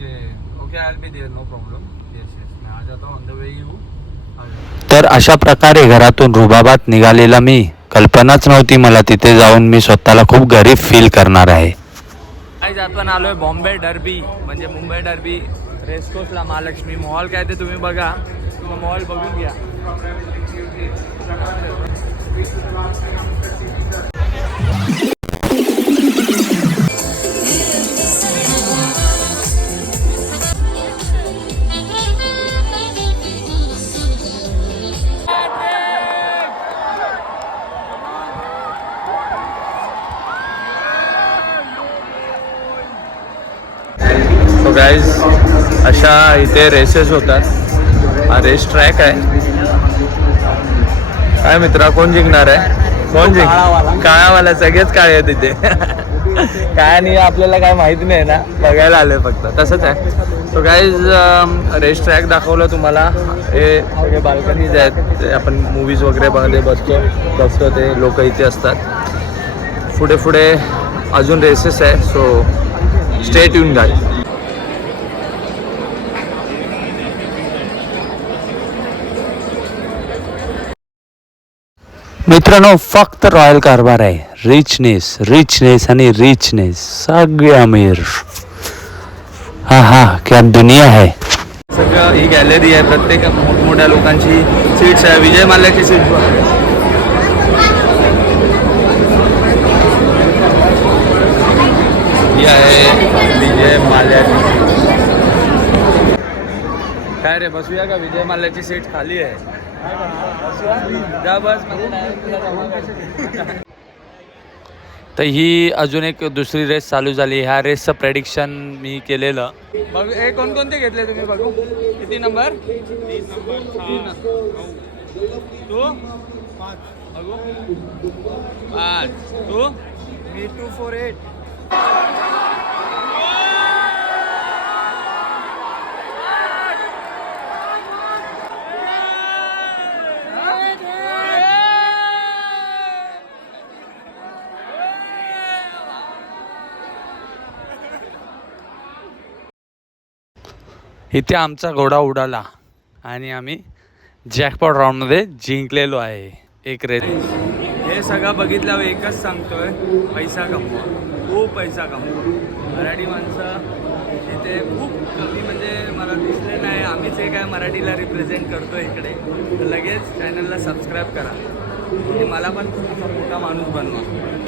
Okay okay I will be there no problem. Yes yes मैं आ जाता हूँ ऑन द वे ही हूँ. तर अशा प्रकारे घरातून रुबाबात निघालेला मी कल्पनाच नव्हती मला तिथे जाऊन मी स्वतःला खूप गरीब फील करणार आहे. आज आपण आलोय बॉम्बे डर्बी म्हणजे मुंबई डर्बी रेसकोर्सला महालक्ष्मी मॉल काय ते तुम्ही बघा. मॉल बघून घ्या. तो गाइज अशा इथे रेसेस होतात. हा रेस ट्रॅक आहे. काय मित्रा कोण जिंकणार आहे? कोण काळावाला सगळेच काळे आहे तिथे. काय नाही आपल्याला काय माहिती नाही ना, बघायला आलोय फक्त. तसंच आहे. तो गाइज रेस ट्रॅक दाखवलं तुम्हाला. हे सगळे बाल्कनीज आहेत. आपण मूवीज वगैरे बघतो ते लोक इथे असतात. पुढे पुढे अजून रेसेस आहे. So stay tune guys. मित्रांनो फक्त रॉयल कारभार आहे. रिचनेस आणि रिचनेस सगळे अमीर. हा हा क्या दुनिया है. सगळं ही गॅलरी आहे. प्रत्येक मोठमोठ्या लोकांची सीट्स आहे. विजय माल्याची सीट ही आहे. विजय माल्याची. काय रे बसूया का? विजय माल्याची सीट खाली आहे. जा बस. तर ही अजून एक दुसरी रेस चालू झाली. ह्या रेसचं प्रेडिक्शन मी केलेलं. बघ हे कोणकोणते घेतले तुम्ही बघू. किती नंबर? 3 नंबर. तू 5 बघू 5. तू मी 248. इथे आमचा घोडा उडाला आणि आम्ही जॅकपॉट राऊंडमध्ये जिंकलेलो आहे एक रेस. हे सगळं बघितल्यावर एकच सांगतोय, पैसा कमवा. खूप पैसा कमवा. मराठी माणसं इथे खूप कमी म्हणजे मला दिसले नाही. आम्हीच हे काय मराठीला रिप्रेझेंट करतो इकडे. तर लगेच चॅनलला सबस्क्राईब करा आणि मला पण असा मोठा माणूस बनवा.